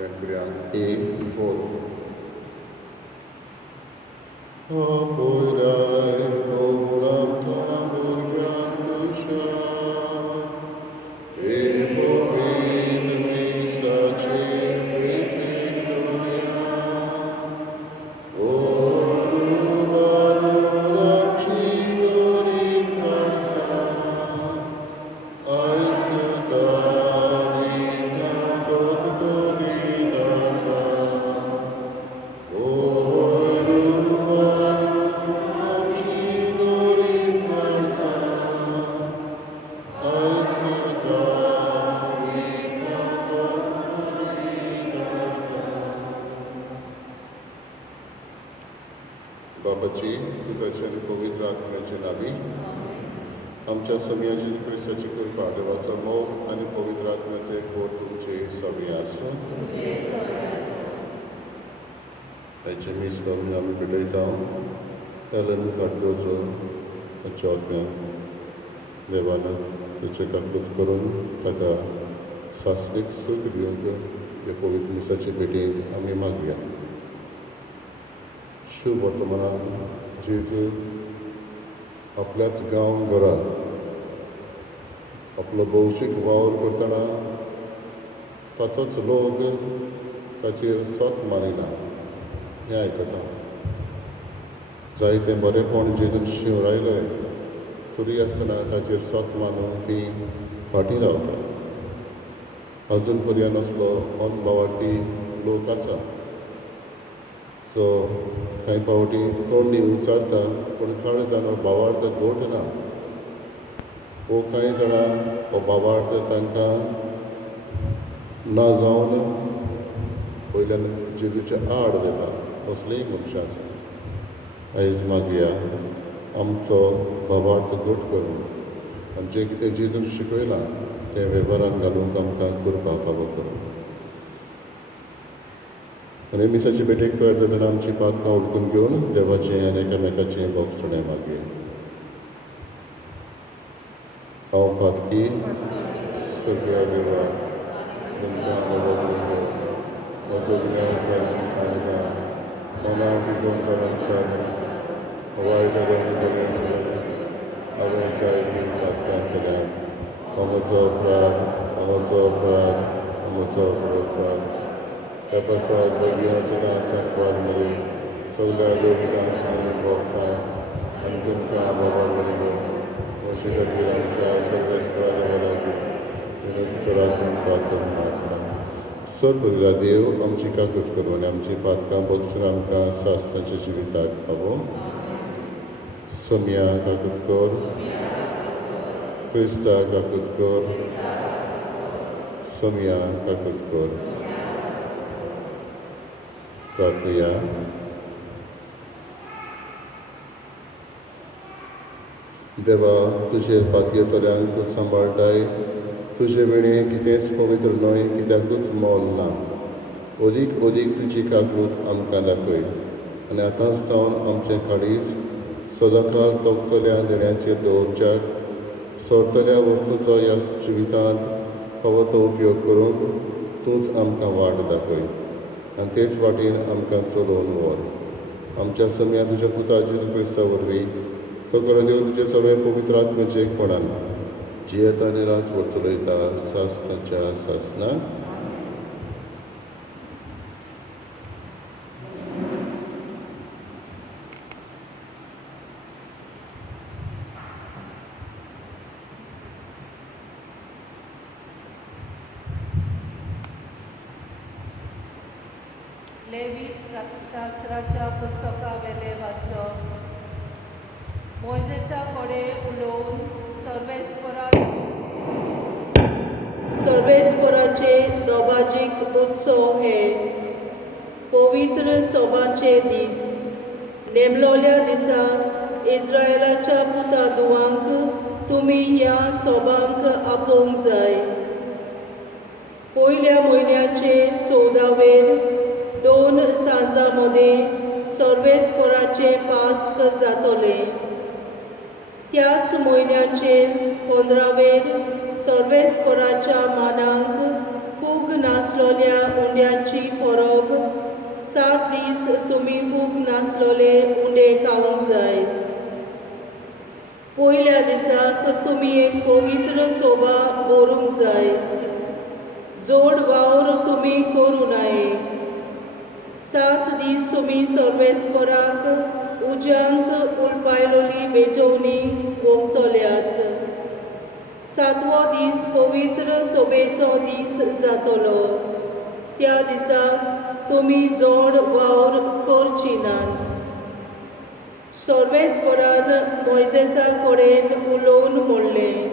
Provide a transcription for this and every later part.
A4. Apoirai oram taburgan dusha, e povin misa ce betegnonia, orumanuram cigorin kasa, aisukavina kotkorinama, बाबाची पिताची आणि पवित्र आत्म्याची नावी आमच्या सगळ्या जेजू ख्रिस्ताची कृपा देवाचा मोग आणि पवित्र आत्म्याचे खोड तुमचे सगळे आसो आयचे मीस करून आमी भेटयता एलन काडोचो आमच्या आत्म्याक देवान तेचे काकूत करून ताका सासरीक सूख दिवंक हे पवित्र मिसाचे भेटेक आमी मागया शुभ वर्तमानान जेजू आपल्याच गांव घरा आपलो भौशीक वावर करतना ताचोच लोक ताचेर सत मारिना हें आयकता जायते बरेपण जेजून शिवरायले तरी आसतना ताचेर सत मारून ती फाटीं रावता अजून पर्यंत असलो मनभावार्थी लोक आसा जो कांय फावटी तोंडी उच्चारता पूण काळजांत भावार्थ घोट ना वो कांय जाणां हो भावार्थ तांकां ना जावन वयल्यान जेजूचे आड वयता कसलेय मनशां आसा आयज मागया आमचो भावार्थ घट करून आनी जें कितें जेजून शिकयलां तें वेव्हारान घालूंक आमकां करपा फावो करूं आनी मिसाची भेटेक तयार जातना आमची पातकां उडकून घेवन देवाचें आनी एकामेकाचें भोगसणें मागया हांव पातकी सगळ्या देवा तुमकां अवगुण म्हजो ज्ञानचा सांगा मनात चिंतून करांच्यान वायट हांवें जायतीं पातकां केल्यात म्हजो अपराध म्हजो अपराध म्हजो अपराध त्या पासत भुरग्यां सदांच सांगपाक मरी सगळ्या देविकांक आनी भोगतांक आनी तुमकां बाबाक बरी अशे खातीर आमच्या सर्वेस्परा देवा लागीं विनंती करात म्हूण प्रार्थना मागता सर भुरग्या देव आमची काकूत करूं आनी आमची पातकां बदसून आमकां सासणाच्या जिविताक पावो सोम्या काकूत कर क्रिस्ता काकूत कर सोम्या काकूत कर प्रार्थया देवा तुजे पातयेंतल्यांक तूं सांबाळटाय तुजे वेळी कितेंच पवित्र न्हय कित्याकूच मोल ना ओदीक ओदीक तुजी काकूत आमकां दाखय आनी आतांच जावन आमचें काळीज सदांकाळ तोखतल्या देण्याचेर दवरच्याक सोडटल्या वस्तूचो ह्या जिवितांत फावो तो उपयोग करूंक तूंच आमकां वाट दाखय आनी तेच वाटेन आमकां चलोवन व्हर आमच्या सगळ्या तुज्या पुता जेजू क्रिस्ता वरवीं तो करो देव तुजे सगळे पवित्र आत्म्याचे एकपणान जियेता आनी राजवट चलयता सासणाच्या सासणाक लेवी शास्त्राच्या पुस्तका वेले वाचप मोजेसा कडेन उलोवन सर्वेस्पराचे दोबाजीक उत्सव हे पवित्र सोबांचे दीस नेमलोल्या दिसा इस्रायलाच्या पुता दुवांक तुमी ह्या सोबांक आपोवंक जाय पयल्या म्हयन्याचे 14वेर 2 सांजा मदें सर्वेस्पराचे पास्क जातले त्याच म्हयन्याचे 15वेर सर्वेस्पराच्या मानांक फूग नासलोल्या उंड्याची परब 7 दीस तुमी फूग नासलोले उंडे खावंक जाय. पयल्या दिसाक तुमी एक पवित्र सोबा भरूंक जाय. जोड वावर तुमी करूं नये. 7 दीस तुमी सर्वेस्पराक उज्यांत उलपायलोली भेटोवणी ओंपतल्यात. 7वो दीस पवित्र सोबेचो दीस जातलो. त्या दिसाक तुमी जोड वावर करची नात. सर्वेस्परान मोइजेसा कडेन उलोवन म्हणलें,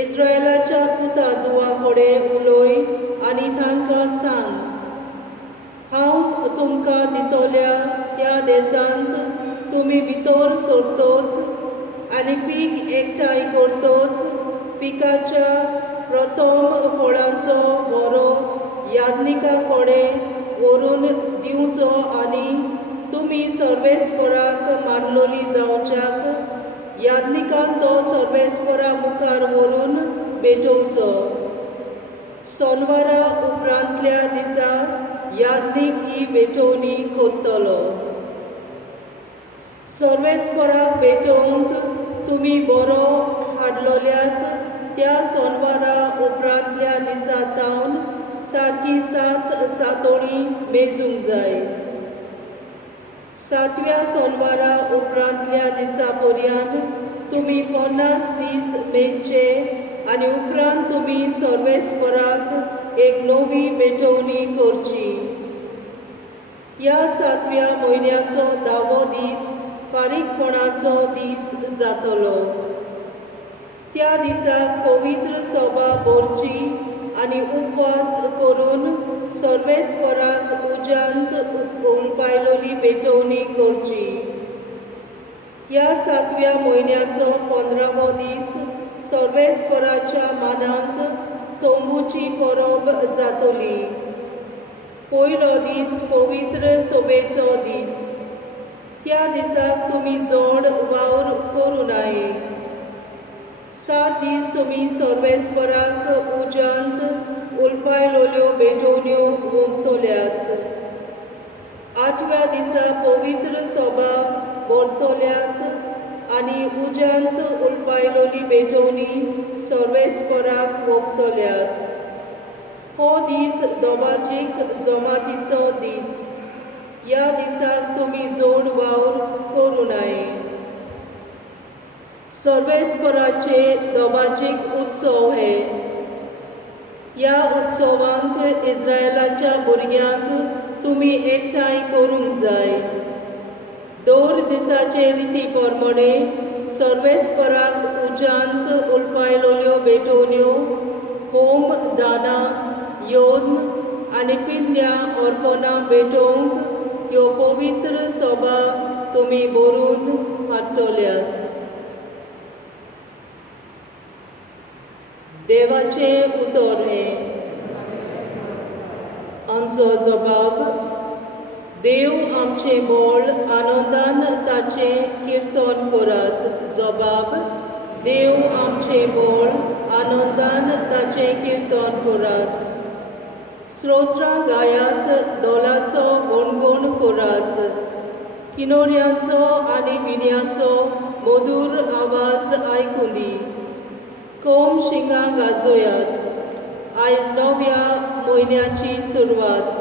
इस्रायेलाच्या पुतांदुआ कडेन उलय आनी तांकां सांग, हांव तुमकां दितोल्या त्या देशांत तुमी भितर सरतोच आनी पीक एकठांय करतोच पिकाच्या प्रथम फळांचो बरो याज्ञिका कडेन व्हरून दिवचो आनी तुमी सर्वेस्पराक मानलोली जावच्याक याज्ञिकान तो सर्वेस्परा मुखार व्हरून भेटोवचो. सोनवारा उपरांतल्या दिसा याज्ञीक ही भेटोवणी करतलो. सर्वेस्पराक भेटोवंक तुमी बरो हाडलोल्यात त्या सोनवारा उपरांतल्या दिसा तावन सारकी 7 सातोळी मेजूंक जाय. 7व्या सोनवारा उपरांतल्या दिसा पर्यंत तुमी 50 दीस मेजचे आनी उपरांत तुमी सर्वेस्पराक एक नवी भेटोवणी करची. ह्या 7व्या म्हयन्याचो 10वो दीस फारीकपणाचो दीस जातलो. त्या दिसाक पवित्र सोबा भरची आनी उपवास करून सर्वेस्पराक उज्यांत उलपायलोली भेटोवणी करची. ह्या 7व्या म्हयन्याचो 15वो दीस सर्वेस्पराच्या मानांक तोंबूची परब जातली. पयलो दीस पवित्र सोबेचो दीस. त्या दिसाक तुमी जोड वावर करूं नये. 7 दीस तुमी सर्वेस्पराक उज्यांत उलपायलोल्यो भेटोवण्यो ओंपतल्यात. 8व्या दिसा पवित्र सोबा भरतल्यात आनी उज्यांत उलपायलोली भेटोवणी सर्वेस्पराक ओंपतल्यात. हो दीस दोबाजीक जमातीचो दीस. ह्या दिसाक तुमी जोड वावर करूं नये. सर्वेस्पराचे दोबाजीक उत्सव हे. ह्या उत्सवांक इस्रायेलाच्या भुरग्यांक तुमी एकठांय करूंक जाय. दर दिसाचे रिती प्रमाणे सर्वेस्पराक उज्यांत उलपायलोल्यो भेटोवण्यो, होम दानां, योद्न आनी पिंड्यां अर्पणां भेटोवंक ह्यो पवित्र सोबा तुमी भरून हाडटल्यात. देवाचे उतर हे. आमचो जबाब, देव आमचे बोळ आनंदान ताचे किर्तन करात. जबाब, देव आमचे बोळ आनंदान ताचे किर्तन करात. स्तोत्रां गायात, दोलाचो गुणगुण करात. किनोऱ्यांचो आनी विण्याचो मधुर आवाज आयकूं दी. कोम शिंगां गाजोयात. आयज 9व्या म्हयन्याची सुरवात.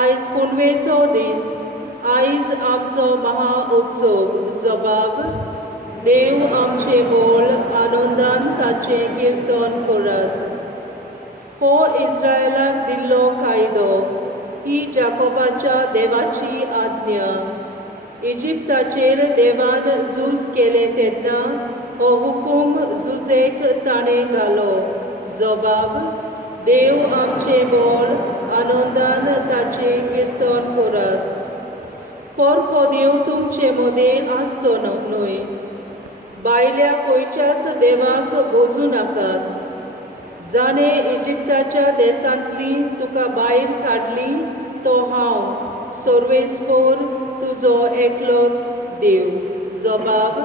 आयज पुनवेचो दीस. आयज आमचो महाउत्सव. जबाब, देव आमचे बोळ आनंदान ताचे किर्तन करात. हो इस्रायेलाक दिल्लो कायदो. ही जाकोबाच्या देवाची आज्ञा. इजिप्ताचेर देवान झूज केलें तेन्ना हो हुकूम झुजेक ताणें घालो. जबाब, देव आमचे बोळ आनंदान ताचे किर्तन करात. पोरको देव तुमचे मदें आसचो न्हय. भायल्या खंयच्याच देवाक भोजू नाकात. जाणें इजिप्ताच्या देशांतली तुका भायर काडली तो हांव सर्वेस्पर तुजो एकलोच देव. जबाब,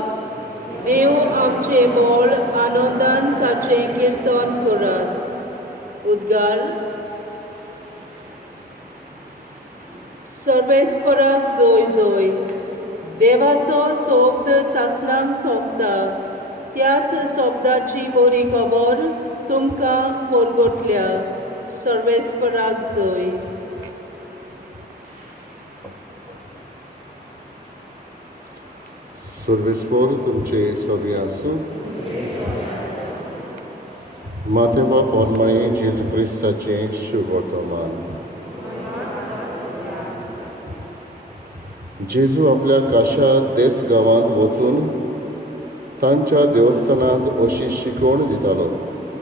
देव आमचे बोळ आनंदान ताचे किर्तन करात. उद्गार. सर्वेस्पराक जोय जोय. देवाचो सोब्द सासणांक थोकता. त्याच सोब्दाची बरी खबर तुमकां परगटल्या. सर्वेस्पराक जोय. सर्वेस्पर तुमचे सगळे आसूं. मातेवा पोरमाये जेजू क्रिस्ताचें शुभ वर्तमान. जेजू आपल्या काशा देस गांवांत वचून तांच्या देवस्थानांत अशी शिकवण दितालो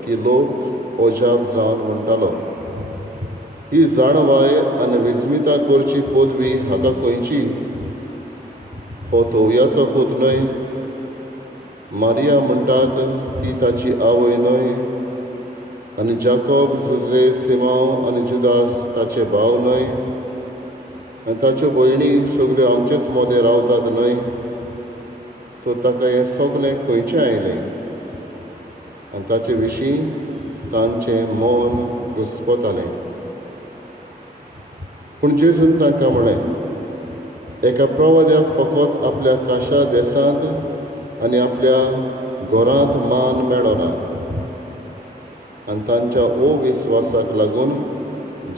की लोक अजाप जावन म्हणटालो, ही जाणवाय आनी विस्मितां करची पदवी हाका खंयची? हो तोवयाचो पूत न्हय? मारिया म्हणटात ती ताची आवय न्हय? आनी जाकोब, जुजे, सिमांव आनी जुदास ताचे भाव न्हय? आनी ताच्यो भयणी सगल्यो आमचेच मोदें रावतात न्हय? तर ताका हें सगलें खंयचें आयलें? आनी ताचे विशीं तांचें मन घुस्पतालें. पूण जेजून तांकां म्हळें, एका प्रवाद्याक फकत आपल्या काशा देसांत आनी आपल्या घरांत मान मेळना. आनी तांच्या अविस्वासाक लागून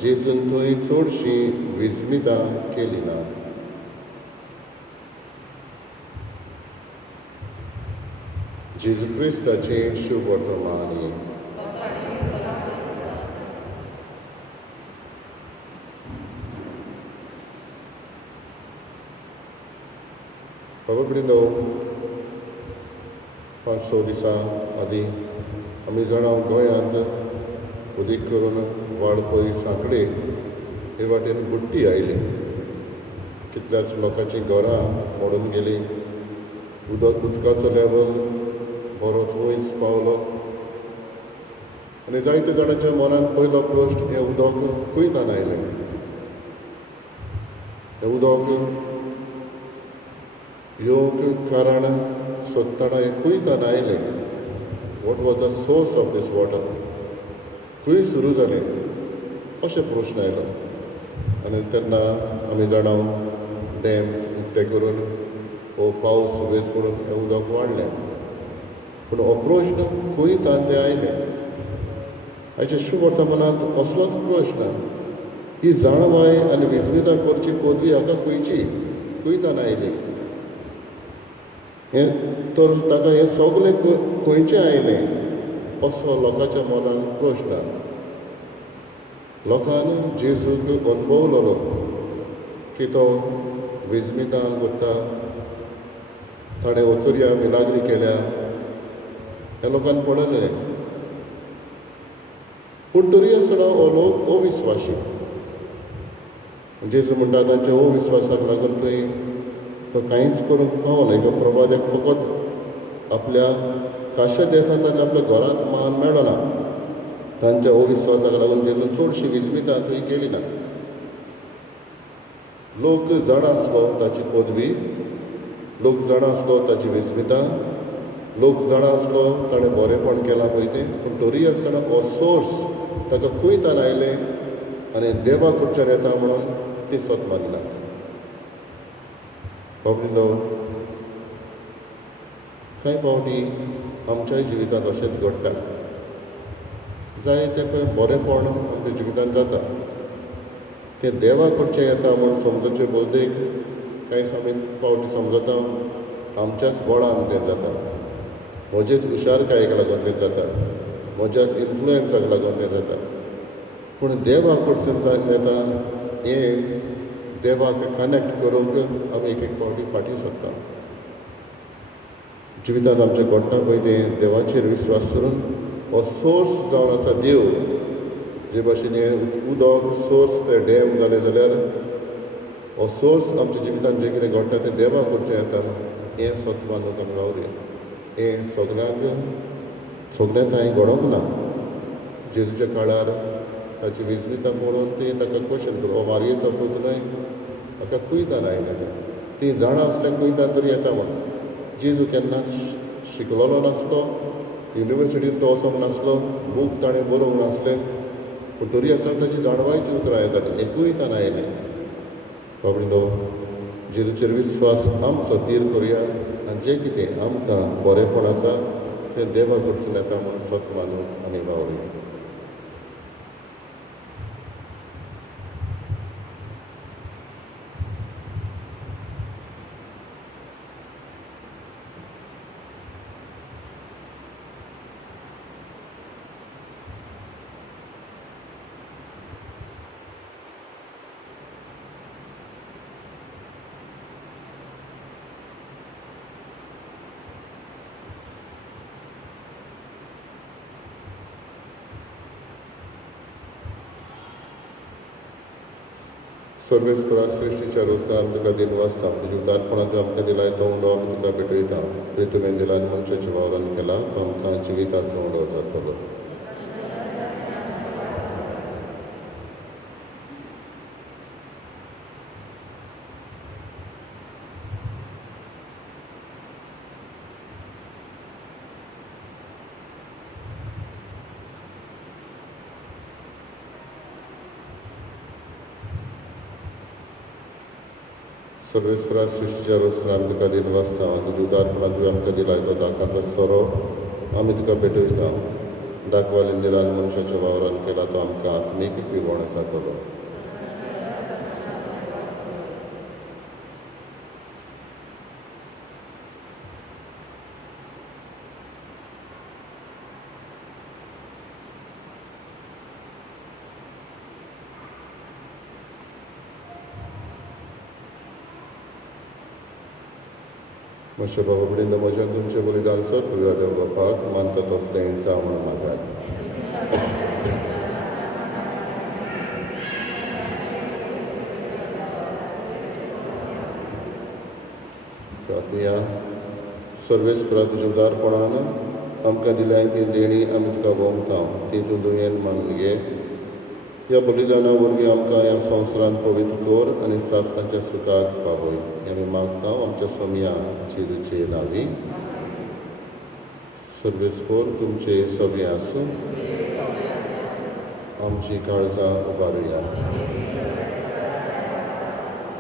जेजून थंय चडशीं विस्मितां केलीं नात. जेजू क्रिस्ताचें शुभ वर्तमान. बाबा 5-6 दिसां आदीं आमी जाणा गोंयांत उदीक करून वाळपय सांकळे हे वाटेन बुट्टी आयली. कितल्याच लोकांची घरां मोडून गेलीं. उदकाचो लेवल बरोच वयर पावलो. आनी जायते जाणांच्या मनांत पयलो प्रश्न, हें उदक खंयच्यान आयलें? हें उदक येवंक कारण सोदतना हें खंयच्यान आयलें? What was the source of this water? खंय सुरू जालें? अशे प्रश्न आयलो. आनी तेन्ना आमी जाणा डॅम उक्ते करून हो पावस वेज करून हें उदक वाडलें. पूण हो प्रश्न खंयच्यान तें आयलें? आयच्या शुभ वर्तमानांत असलोच प्रश्न, ही जाणवाय आनी विस्मितां करची पदवी हाका खंयची? खंयच्यान आयली? हें तर ताका हें सगलें खंयचें आयलें? असो लोकांच्या मनान प्रश्न. लोकांनी जेजूक अनुभवलेलो की तो विस्मितां करता, ताणें वचुरया मिलाग्री केल्या, हें लोकांनी पळयलें. पूण तरी आसतना हो लोक अविस्वाशी. जेजू म्हणटा तांच्या अविस्वासाक लागून थंय तो कांयच करूंक पावना. एका प्रवाद्याक फकत आपल्या काशा देसांत आनी आपल्या घरांत मान मेळना. तांच्या अविस्वासाक लागून जेजून चडशीं विस्मितां थंय केलीं ना. लोक जाणा आसलो ताची पदवी, लोक जाणा आसलो ताची विस्मितां, लोक जाणा आसलो ताणें बरेंपण केलां पळय तें. पूण तरी आसतना हो सोर्स ताका खंयच्यान आयलें आनी देवा कडच्यान येता म्हणून ती सत मानिनासली. बाबडीनो, कांय फावटी आमच्याय जिवितांत अशेंच घडटा. जायते पळय बरेंपण आमच्या जिवितांत जाता, तें देवा कडचें येता म्हूण समजचे बोलदेक कांय फावटी समजता आमच्याच बळान तें जाता, म्हजेच हुशारकायेक लागून तें जाता, म्हज्याच इन्फ्लुएन्साक लागून तें जाता. पूण देवा कडच्यान येता हें देवाक कनेक्ट करूंक आमी एक फावटी फाटीं सरता. जिवितांत आमचें घडटा पळय तें देवाचेर विस्वास करून हो सोर्स जावन आसा देव. जे भाशेन हें उदक सोर्स तें डॅम जालें जाल्यार हो सोर्स आमच्या जिवितांत जें कितें घडटा तें देवा कडचें येता. हें सत मानूंक आमी रावया. हें सगळ्यांक थंय घडोंक ना. जेजूच्या काळार ताची विस्मितां पळोवन तें ताका क्वेश्चन करूं, हो मारयेचो पूत न्हय? हाका खंयच्यान आयलें तें? ती जाणा आसल्यार खंयच्यान तरी येता म्हणून. जेजू केन्नाच शिकलेलो नासलो, युनिवर्सिटींत तो वचोंक नासलो, बूक ताणें बरोवंक नासलें. पूण तरी आसतना ताची जाणवायची उतरां येतालीं एकूय तान आयलें बाबडीलो जेजूचेर विस्वास आमचो तीर करुया आनी जें कितें आमकां बरेंपण आसा तें देवा कडसून येता म्हूण सत मानूंक आमी वावुरया. सर्वेस्परा सृश्टीच्या रोस्तार आमी तुका दिन वाचता तुज्या उदारपणान तूं आमकां दिलाय तो उंडो आमी तुका भेटयता प्री तुवें दिला आनी मनशाच्या वावरान केला तो आमकां जिविताचो उंडो जातलो. सर्वेस्परा सृश्टीच्या रोस्तार आमी तुका दिन वाचता तुज्या उदारपणान तुवें आमकां दिलाय तो दाकाचो सोरो आमी तुका भेटयता दाखवालीन दिला आनी मनशाच्या वावरान केला तो आमकां आत्मीक पिवण जातलो. म्हज्या बाबडीन म्हज्यान तुमचें बलिदान सर करुया देव बापाक मानता तसलें जावं म्हूण मागात. प्रार्थया सर्वेस्परा तुज्या उदारपणान आमकां दिल्याय ती देणी आमी तुका वोमता ती तूं दुयेन मानून घे. ह्या बलिदाना वरवीं आमकां ह्या संवसारांत पवित्र कर आनी सासणाच्या सुखाक पावय आमी मागता आमच्या सोम्या जेजूचे नांवी. सर्वेस्पर तुमचे सगळे आसूं आमची काळजां उबारुया.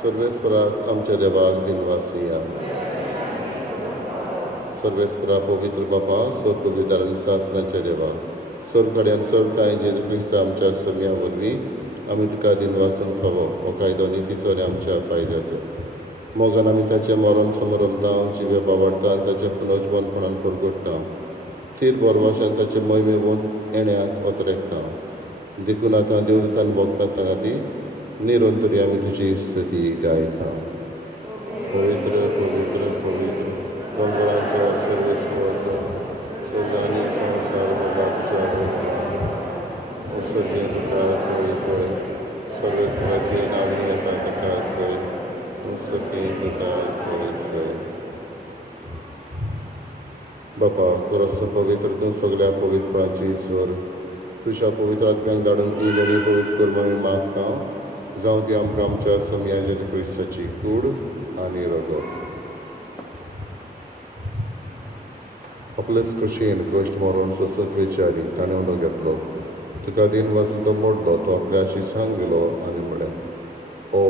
सर्वेस्पराक आमच्या देवाक दिनवासुया. सर्वेस्परा पवित्र बापा सर पवित्र आनी सासणाच्या देवा सर कडेन सरकाय जेजू क्रिस्त आमच्या सगळ्या वरवीं आमी तुका दिन वाचून फावो हो कायदो नितीचो आनी आमच्या फायद्याचो मोगान आमी ताचें मरण समरमता जिवे बावडटा आनी ताचें पुनर्जवनपणान परगडटा तीर बरवाशान ताचे मोहिमेवून येण्याक ओतरेकता देखून आतां देवदूतान भोगता सांगाती निरंतरी आमी तुजी स्तुती गायता. पवित्र पवित्र पवित्र दोंगरांचो सर्वेस्वर सगळ्यांनी संवसार सगळे तुका सय सय सर्वेस्वराचे नांवी येता ताका सय सगळी तुका सय सय. बापा खरोच पवित्र तूं सगळ्या पवित्रपणाची सर तुज्या पवित्र आत्म्याक धाडून ही देणी पवित्र कर आमी मागता जावं ती आमकां आमच्या सोम्या जेजू क्रिस्ताची कूड आनी रगत आपलेच खोशयेन कश्ट मरण सोंसून विचारी ताणें उणो घेतलो तुका दिन वाचून तो मोडलो तो आपल्याची सांग दिलो आनी म्हळें ओ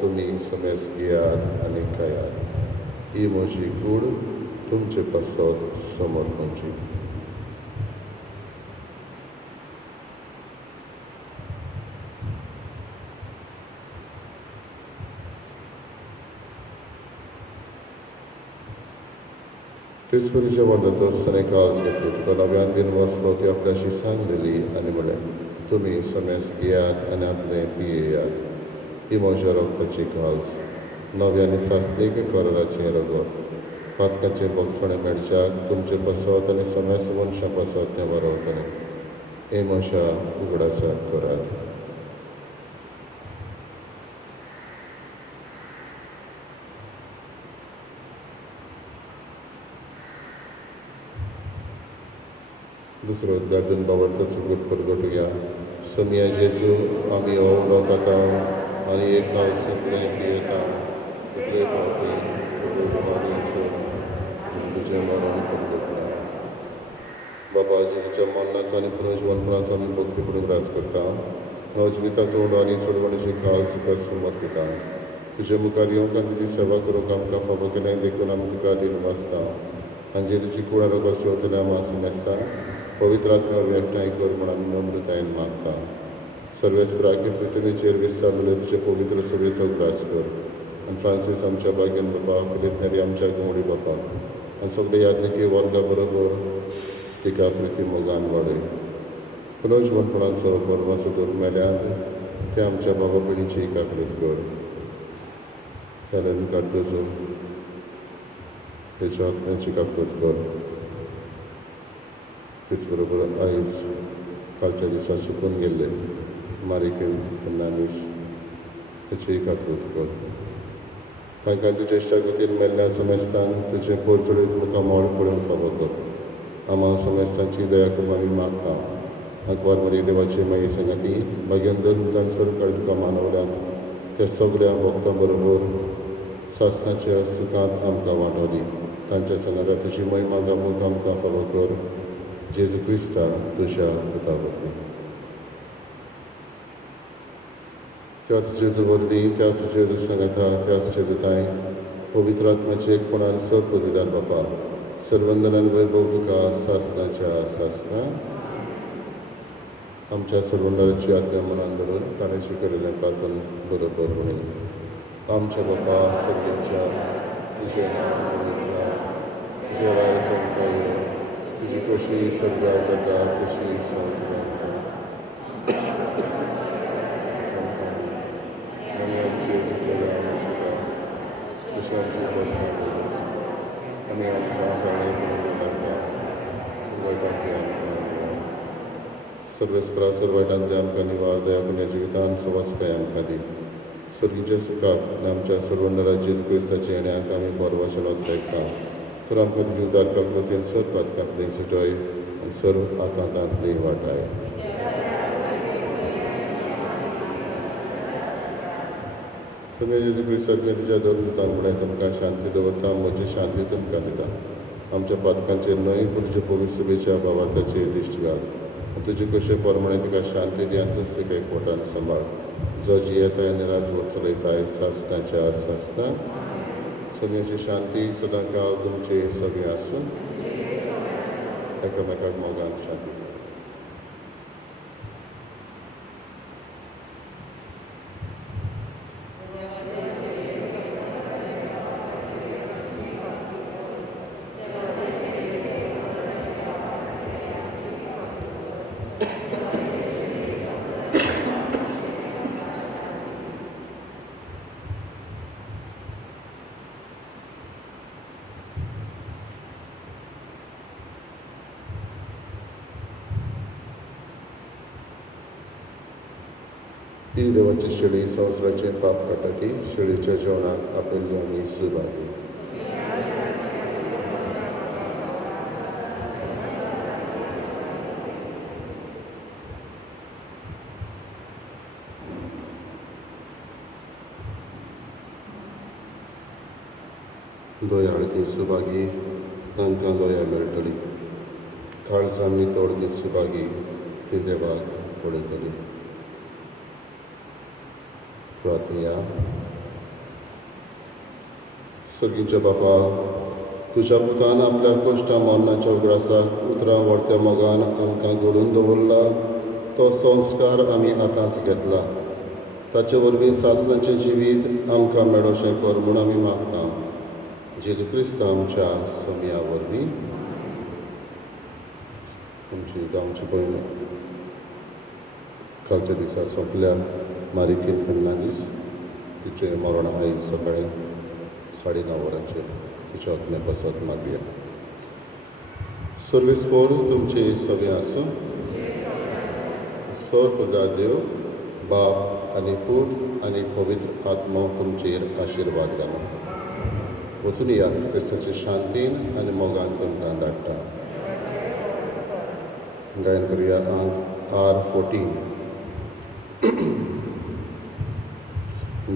तुमी समेस घेयात आनी खायात ही म्हजी कूड तुमचे पासत समर्पणची. तेच परीच्या वर्धात सणे काळज घेतली तुका नव्यान दिन वाचलो ती आपल्याशी सांग दिली आनी म्हळें तुमी समेस घेयात आनी आपलें पियेयात ही म्हज्या रोगताची काळज नव्यानी सासणीक कराराचें रगत पातकाचें भक्षण मेळच्याक तुमचे पासत आनी समेस मनशां पासत तें वारवतलें हे म्हज्या उगडासाक करात. दुसरो उद्गार बावडचो चुकूत परगटुया सोम्या जेजू आमी हो उणो खाता आनी एक काळ सगळें पियेता कितले फावटी तुजें मरण परगटना. बाबा जिच्या मरणाचो आनी पुनर्जीवनपणाचो आमी भक्तीपूर्ण रास करता नवजिविताचो उंडो आनी चडवणीची खास तुका समर्थ दिता तुजे मुखार येवंक आनी तुजी सेवा करूंक आमकां फावो केलें देखून आमी तुका दिन वाचता आनी जे तुजी कुळारो गोश्टी आमी आसूं मेस्ता पवित्र आत्म्यावर एकठांय कर म्हूण आमी नम्रतायेन मागता सर्वेच पुराय पृथ्वीचेर विस्तारलेले तुजे पवित्र सभेचो ग्रास कर आनी फ्रांसीस आमच्या बागेन बापा फिलीप नेरी आमच्या गुमडी बापा आनी सगळे यादनिकी वर्गा बरोबर तिका प्रिती मोगान वाडय पुनर्जीवनपणाचो परमाचो दर मेल्यांत ते आमच्या बाबा पिढीची काकरीत कर हेलेन कार्दोजो तेच्या आत्म्याची काकरीत कर तेच बरोबर आयज कालच्या दिसा सुकून गेल्ले मारिकेन फर्नांडीस तेची काकरीत कर तांकां तुजे इश्टागतीन मेल्ल्या समेस्तांक तुजे पोरचुडीत मुखार मोळ पळोवंक फावो कर आम्हा समेस्तांची दया करून आमी मागता अकवार मरी देवाची माये संगती मागीर दनसर तुका मानवल्यांक त्या सगळ्या भक्तां बरोबर सासणाच्या सुखांत आमकां वांटोली तांच्या संगता तुजी महिमा गावूंक आमकां फावो कर जेजू क्रिस्ता तुज्या पुता वरवीं त्याच जेजू वरवीं त्याच जेजू संगता त्याच जेजूताय पवित्र आत्म्याचे एकपणान सब पविधान बापा सर्वंदनान वैभव तुका सासणाच्या सासणा आमच्या सर्वंदनाची आज्ञा मनान धरून ताणें शिकयलेलें प्रार्थन बरोबर म्हणून आमच्या बापा सर्गेच्या तुजें नांव पवित्र तुजें रायज आमकां येवं तुजी कशी सगळ्या जाता तशी संवसारांत आनी आमची चुकल्या आमच्या तशी आमची बदनाम आनी आमकां गाळी म्हणून नाका वायटांतली आमकां सर्वेस्परा सर्वायटांतले आमकां निवार दया करून जिवितान सवासकाय आमकां दी सर्गीच्या सुखाक आनी आमच्या सर्वंडरा जेजू क्रिस्ताच्या येण्याक आमी बरो वाशेलोत आयकता तर आमकां तुजी उदार काकृतीन सर्व पातकांतली सुटय आनी सर्व आकांतांतली वाटाय सगळे जेजू क्रिस्तांतले तुज्या धर्म मुळे तुमकां शांती दवरता म्हजी शांती तुमकां दिता आमच्या पातकांचेर न्हय पूण तुज्या पवित्र सभेच्या भावार्थाचेर दिश्ट घाल तुजे कशे परमणे तुका शांती दी आनी तूं तुका एकवटान सांबाळ जो जियेताय आनी राजवट चलयताय सासणाच्या सासणा सगळ्यांची शांती सदां काळ तुमचे सगळे आसूं एकामेकाक मोगान शांती ही देवाची शेळी संवसाराचें पाप काडटा ती शेळीच्या जेवणाक आपयल्ली आमी सुभागी दोयाळ ती सुभागी तांकां दोया मेळटली काळजांनी तोड ती सुभागी ती देवाक पळयतली प्रार्थया सर्गीच्या बापा तुज्या पुतान आपल्या कश्टां मरणाच्या उगडासाक उतरां व्हरत्या मोगान आमकां घडोवन दवरला तो संस्कार आमी आतांच घेतला ताचे वरवीं सासणाचें जिवीत आमकां मेळोशें कर म्हूण आमी मागता जेजू क्रिस्त आमच्या समिया वरवीं आमची गांवची भयण कालच्या दिसा सोंपल्या मारिकेन फर्नांडीस तिचें मरण आयज सकाळीं 9:30 वरांचेर तिच्या आत्म्या पासत मागया सर्वेस्पोर तुमचे सगळे आसूं सर्व देव बाप आनी पूत आनी पवित्र आत्मा तुमचेर आशिर्वाद घालो वचून यात क्रिस्ताचे शांतीन आनी मोगान तुमकां धाडटा गायन करुया अंक R14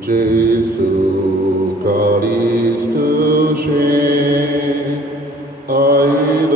Jesu Christus, I